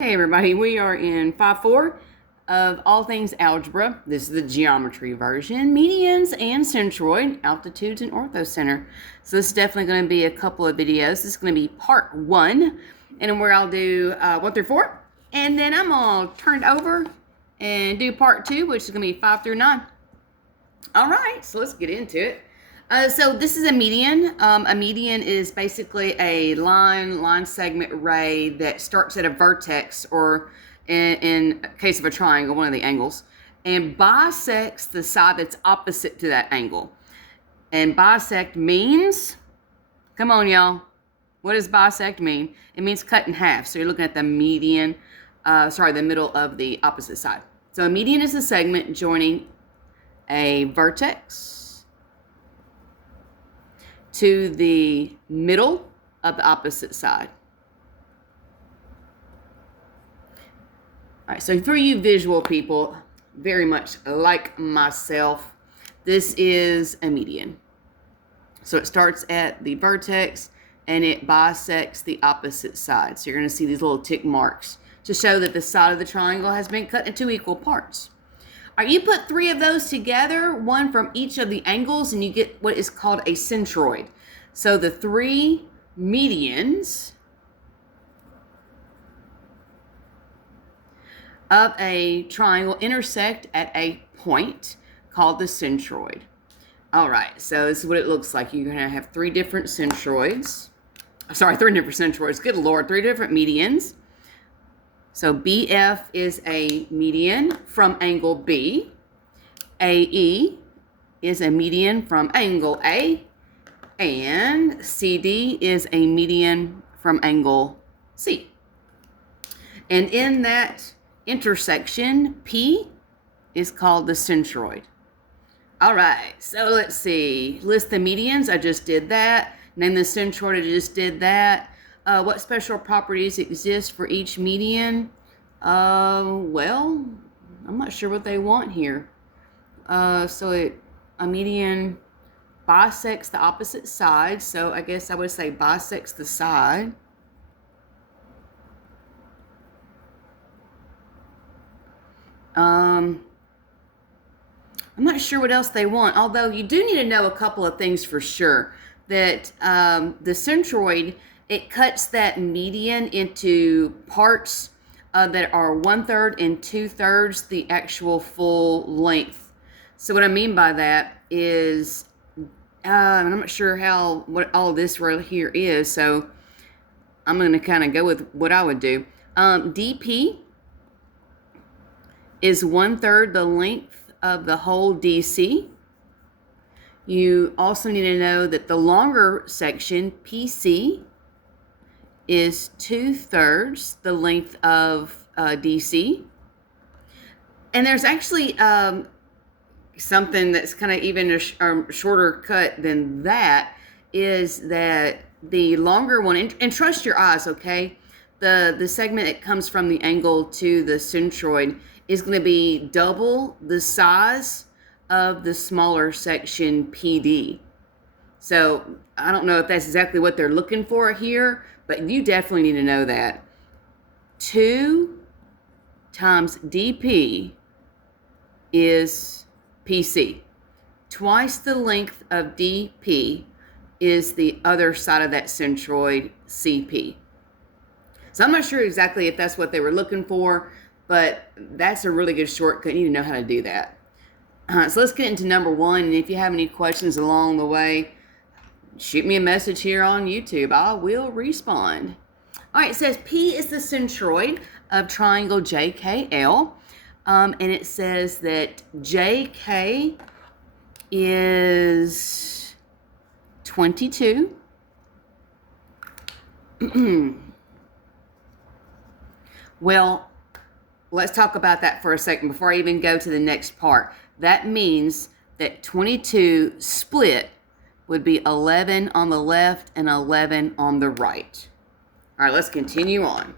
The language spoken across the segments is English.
Hey everybody, we are in 5-4 of all things algebra. This is the geometry version, medians and centroid, altitudes and orthocenter. So this is definitely going to be a couple of videos. This is going to be part 1, and where I'll do 1 through 4, and then I'm going to turn it over and do part 2, which is going to be 5 through 9. All right, so let's get into it. So this is a median. A median is basically a line segment ray that starts at a vertex, or in case of a triangle, one of the angles, and bisects the side that's opposite to that angle. And bisect means, come on y'all, what does bisect mean? It means cut in half. So you're looking at the median, the middle of the opposite side. So a median is a segment joining a vertex to the middle of the opposite side. All right, so for you visual people, very much like myself, this is a median. So it starts at the vertex and it bisects the opposite side. So you're going to see these little tick marks to show that the side of the triangle has been cut into equal parts. All right, you put 3 of those together, one from each of the angles, and you get what is called a centroid. So the 3 medians of a triangle intersect at a point called the centroid. All right, so this is what it looks like. You're going to have 3 different centroids. Sorry, 3 different centroids. Good Lord, 3 different medians. So BF is a median from angle B. AE is a median from angle A. And CD is a median from angle C. And in that intersection, P is called the centroid. All right, so let's see. List the medians. I just did that. Name the centroid. I just did that. What special properties exist for each median? Well, I'm not sure what they want here. A median bisects the opposite side, so I guess I would say bisects the side. I'm not sure what else they want, although you do need to know a couple of things for sure. That the centroid, it cuts that median into parts that are 1/3 and 2/3 the actual full length. So what I mean by that is, I'm not sure what all this right here is, so I'm going to kind of go with what I would do. DP is 1/3 the length of the whole DC. You also need to know that the longer section, PC, is 2/3 the length of DC. And there's actually something that's kind of even a shorter cut than that, is that the longer one, and trust your eyes, okay? The segment that comes from the angle to the centroid is going to be double the size of the smaller section PD. So I don't know if that's exactly what they're looking for here, but you definitely need to know that. 2 times DP is PC. Twice the length of DP is the other side of that centroid, CP. So I'm not sure exactly if that's what they were looking for, but that's a really good shortcut. You need to know how to do that. So let's get into number 1, and if you have any questions along the way, shoot me a message here on YouTube. I will respond. All right, it says P is the centroid of triangle JKL, and it says that JK is 22. Well, let's talk about that for a second before I even go to the next part. That means that 22 split would be 11 on the left and 11 on the right. All right, let's continue on.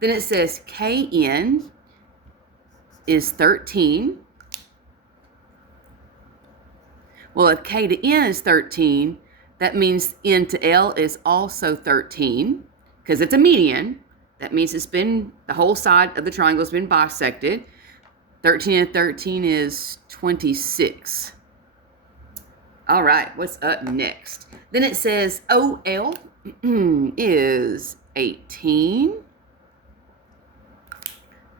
Then it says KN is 13. Well, if K to N is 13, that means N to L is also 13, because it's a median. That means the whole side of the triangle has been bisected. 13 and 13 is 26. All right, what's up next? Then it says OL is 18.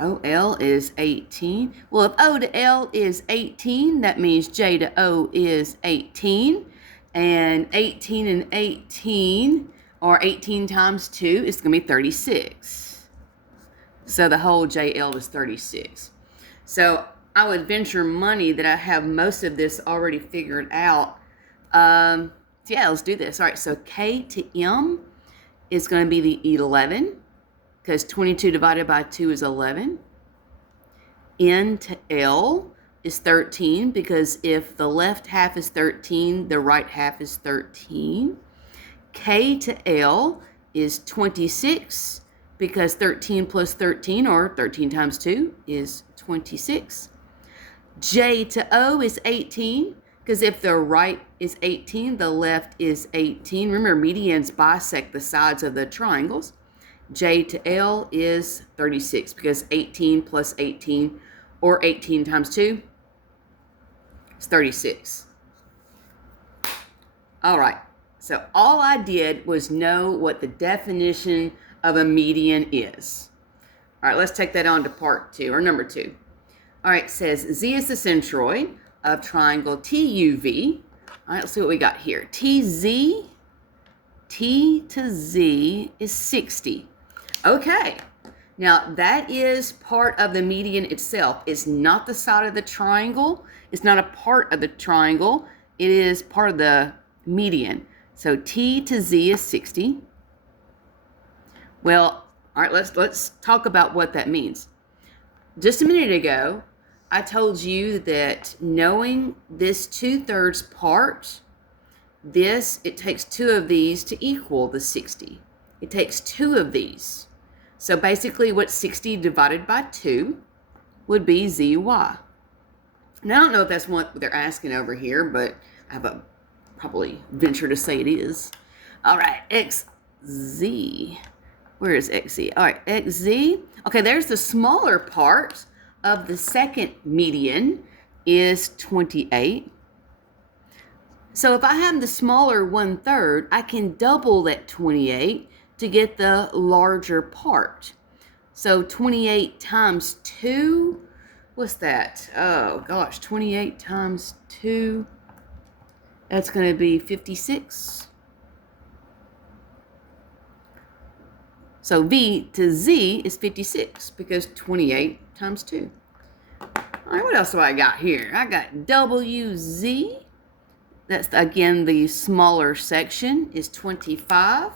OL is 18. Well, if O to L is 18, that means J to O is 18. And 18 and 18, or 18 times 2, is going to be 36. So the whole JL is 36. So I would venture money that I have most of this already figured out. So yeah, let's do this. All right, so K to M is going to be the 11, because 22 divided by 2 is 11. N to L is 13, because if the left half is 13, the right half is 13. K to L is 26, because 13 plus 13, or 13 times 2, is 26. J to O is 18, because if the right is 18, the left is 18. Remember, medians bisect the sides of the triangles. J to L is 36, because 18 plus 18, or 18 times 2, is 36. All right, so all I did was know what the definition of a median is. All right, let's take that on to part 2, or number 2. All right, it says Z is the centroid of triangle TUV. All right, let's see what we got here. TZ, T to Z is 60. Okay, now that is part of the median itself. It's not the side of the triangle. It's not a part of the triangle. It is part of the median. So T to Z is 60. Well, all right, let's talk about what that means. Just a minute ago, I told you that knowing this 2/3 part, it takes 2 of these to equal the 60. It takes 2 of these. So basically, what 60 divided by 2 would be ZY. Now, I don't know if that's what they're asking over here, but I have probably venture to say it is. All right, XZ. Where is XZ? All right, XZ. Okay, there's the smaller part of the second median is 28. So if I have the smaller 1/3, I can double that 28 to get the larger part. So 28 times 2, what's that? Oh gosh, 28 times 2, that's going to be 56. So V to Z is 56, because 28 times 2. All right, what else do I got here? I got WZ. That's, again, the smaller section is 25.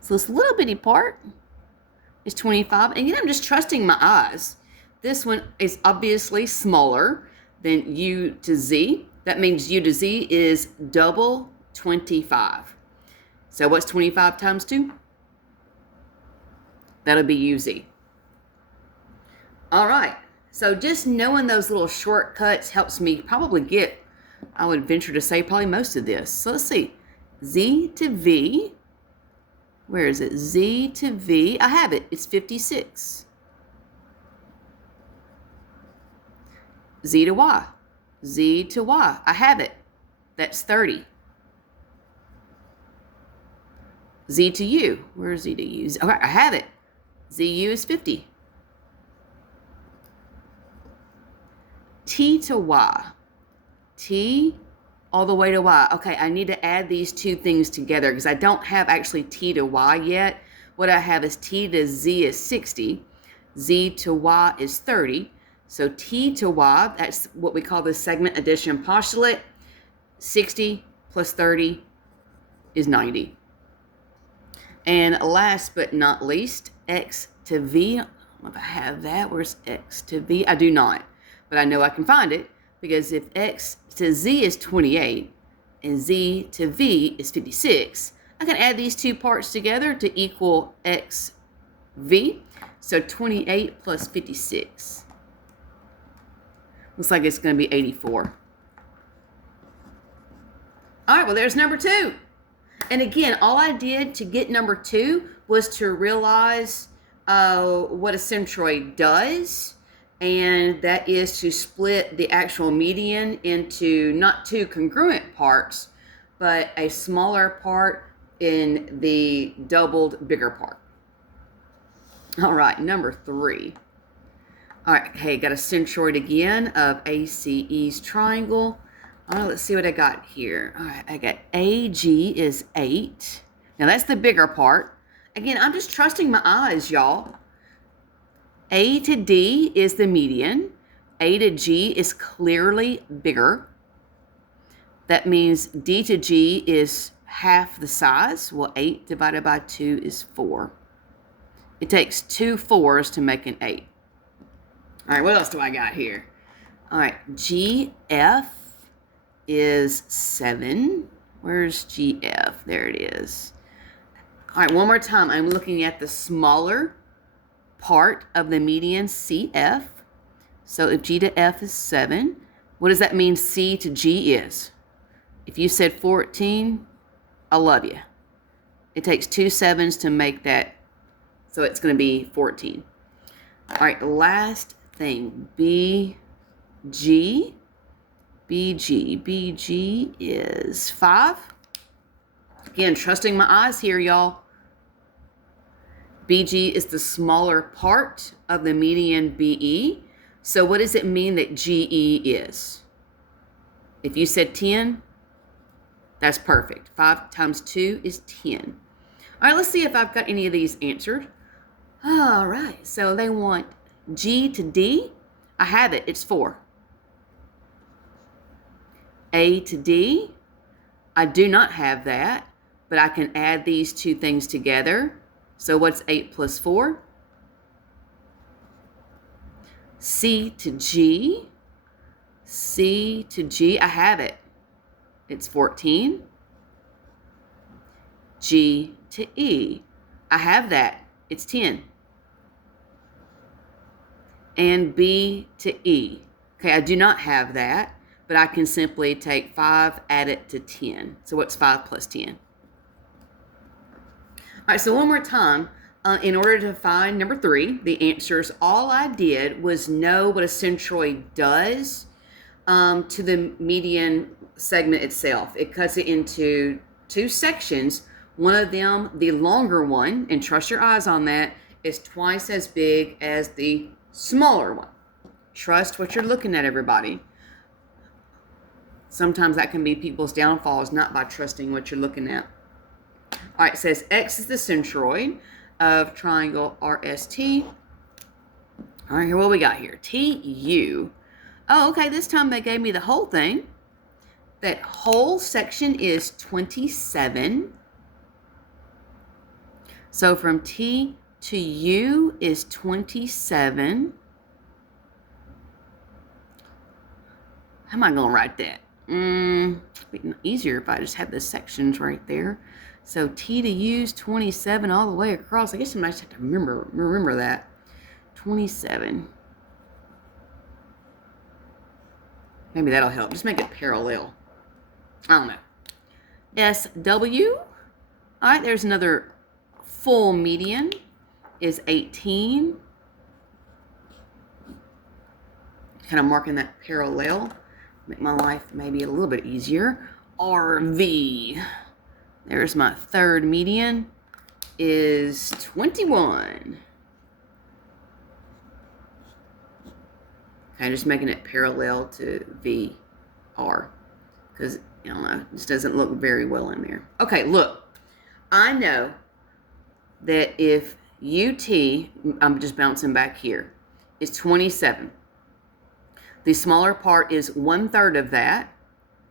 So this little bitty part is 25. And again, I'm just trusting my eyes. This one is obviously smaller than U to Z. That means U to Z is double 25. So what's 25 times 2? That'll be UZ. All right. So just knowing those little shortcuts helps me probably get, I would venture to say, probably most of this. So let's see. Z to V. Where is it? Z to V. I have it. It's 56. Z to Y. Z to Y. I have it. That's 30. Z to U. Where's Z to U? Okay, I have it. ZU is 50. T to Y. T all the way to Y. Okay, I need to add these two things together because I don't have actually T to Y yet. What I have is T to Z is 60. Z to Y is 30. So T to Y, that's what we call the segment addition postulate. 60 plus 30 is 90. And last but not least, X to V. I don't know if I have that. Where's X to V? I do not, but I know I can find it because if X to Z is 28 and Z to V is 56, I can add these two parts together to equal XV. So 28 plus 56. Looks like it's going to be 84. All right, well, there's number 2. And again, all I did to get number 2 was to realize what a centroid does, and that is to split the actual median into not two congruent parts, but a smaller part in the doubled bigger part. All right, number 3. All right, hey, got a centroid again of ACE's triangle. All right, let's see what I got here. All right, I got AG is 8. Now, that's the bigger part. Again, I'm just trusting my eyes, y'all. A to D is the median. A to G is clearly bigger. That means D to G is half the size. Well, 8 divided by 2 is 4. It takes 2 4s to make an 8. All right, what else do I got here? All right, GF is 7. Where's GF? There it is. All right, one more time. I'm looking at the smaller part of the median, CF. So if G to F is 7, what does that mean C to G is? If you said 14, I love you. It takes 2 7s to make that, so it's going to be 14. All right, last thing, BG is 5. Again, trusting my eyes here, y'all. BG is the smaller part of the median BE. So what does it mean that GE is? If you said 10, that's perfect. 5 times 2 is 10. All right, let's see if I've got any of these answered. All right, so they want G to D. I have it, it's 4. A to D, I do not have that, but I can add these two things together. So what's 8 plus 4? C to G, I have it. It's 14. G to E, I have that. It's 10. And B to E. Okay, I do not have that, but I can simply take 5, add it to 10. So what's 5 plus 10? All right, so one more time. In order to find number 3, the answers, all I did was know what a centroid does to the median segment itself. It cuts it into 2 sections. One of them, the longer one, and trust your eyes on that, is twice as big as the smaller one. Trust what you're looking at, everybody. Sometimes that can be people's downfalls, not by trusting what you're looking at. All right, it says X is the centroid of triangle RST. All right, here, what we got here? TU. Oh, okay, this time they gave me the whole thing. That whole section is 27. So from T to U is 27. How am I going to write that? It'd be easier if I just had the sections right there. So T to U is 27 all the way across. I guess I might have to remember that. 27. Maybe that'll help. Just make it parallel. I don't know. SW. All right, there's another full median is 18. Kind of marking that parallel. Make my life maybe a little bit easier. RV. There's my third median is 21. Okay, just making it parallel to VR because, I don't know, it just doesn't look very well in there. Okay, look, I know that if UT, I'm just bouncing back here, is 27. The smaller part is 1/3 of that.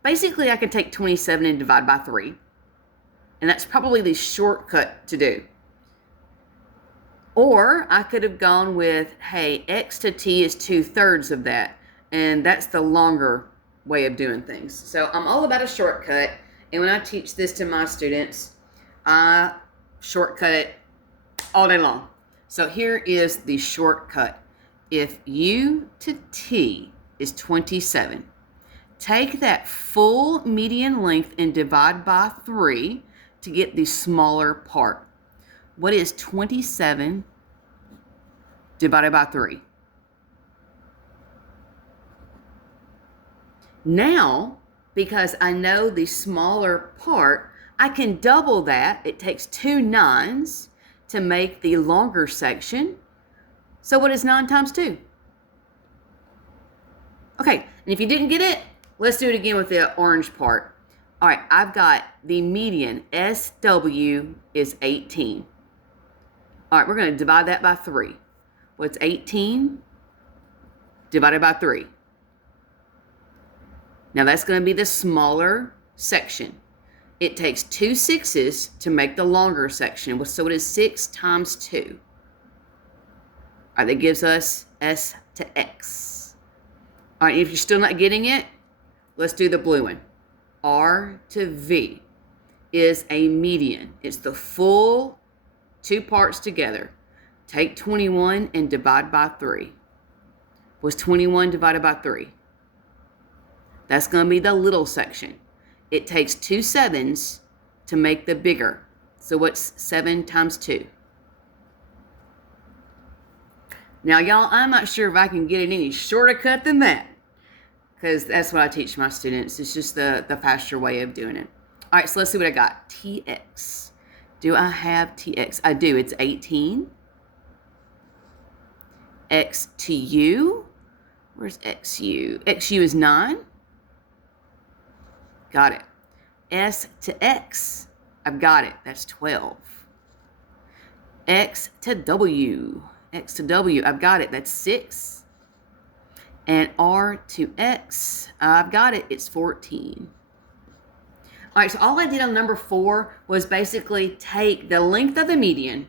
Basically, I could take 27 and divide by 3. And that's probably the shortcut to do. Or I could have gone with, hey, X to T is 2/3 of that. And that's the longer way of doing things. So I'm all about a shortcut. And when I teach this to my students, I shortcut it all day long. So here is the shortcut. If U to T is 27, take that full median length and divide by 3 to get the smaller part. What is 27 divided by 3? Now, because I know the smaller part, I can double that. It takes 2 9s to make the longer section. So what is 9 times 2? Okay, and if you didn't get it, let's do it again with the orange part. All right, I've got the median, SW, is 18. All right, we're going to divide that by 3. What's 18 divided by 3? Now that's going to be the smaller section. It takes 2 6s to make the longer section. So it is 6 times 2. All right, that gives us S to X. All right, if you're still not getting it, let's do the blue one. R to V is a median. It's the full 2 parts together. Take 21 and divide by 3. What's 21 divided by 3? That's going to be the little section. It takes 2 7s to make the bigger. So what's 7 times 2? Now, y'all, I'm not sure if I can get it any shorter cut than that, because that's what I teach my students. It's just the faster way of doing it. All right, so let's see what I got. TX. Do I have TX? I do. It's 18. X to U. Where's XU? XU is 9. Got it. S to X. I've got it. That's 12. X to W. X to W. I've got it. That's 6. And R to X. I've got it. It's 14. All right, so all I did on number 4 was basically take the length of the median,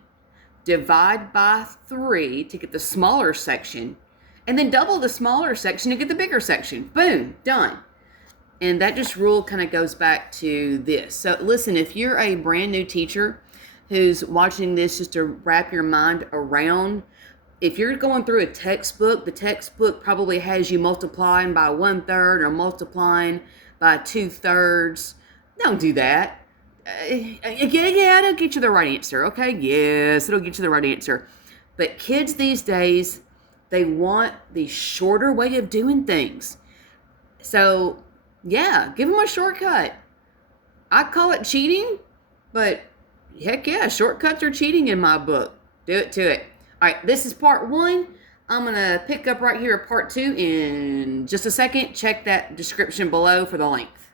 divide by 3 to get the smaller section, and then double the smaller section to get the bigger section. Boom, done. And that just rule kind of goes back to this. So listen, if you're a brand new teacher who's watching this just to wrap your mind around, if you're going through a textbook, the textbook probably has you multiplying by 1/3 or multiplying by 2/3. Don't do that. Yeah, it'll get you the right answer, okay? Yes, it'll get you the right answer. But kids these days, they want the shorter way of doing things. So, yeah, give them a shortcut. I call it cheating, but heck yeah, shortcuts are cheating in my book. Do it to it. All right, this is part 1. I'm going to pick up right here at part 2 in just a second. Check that description below for the length.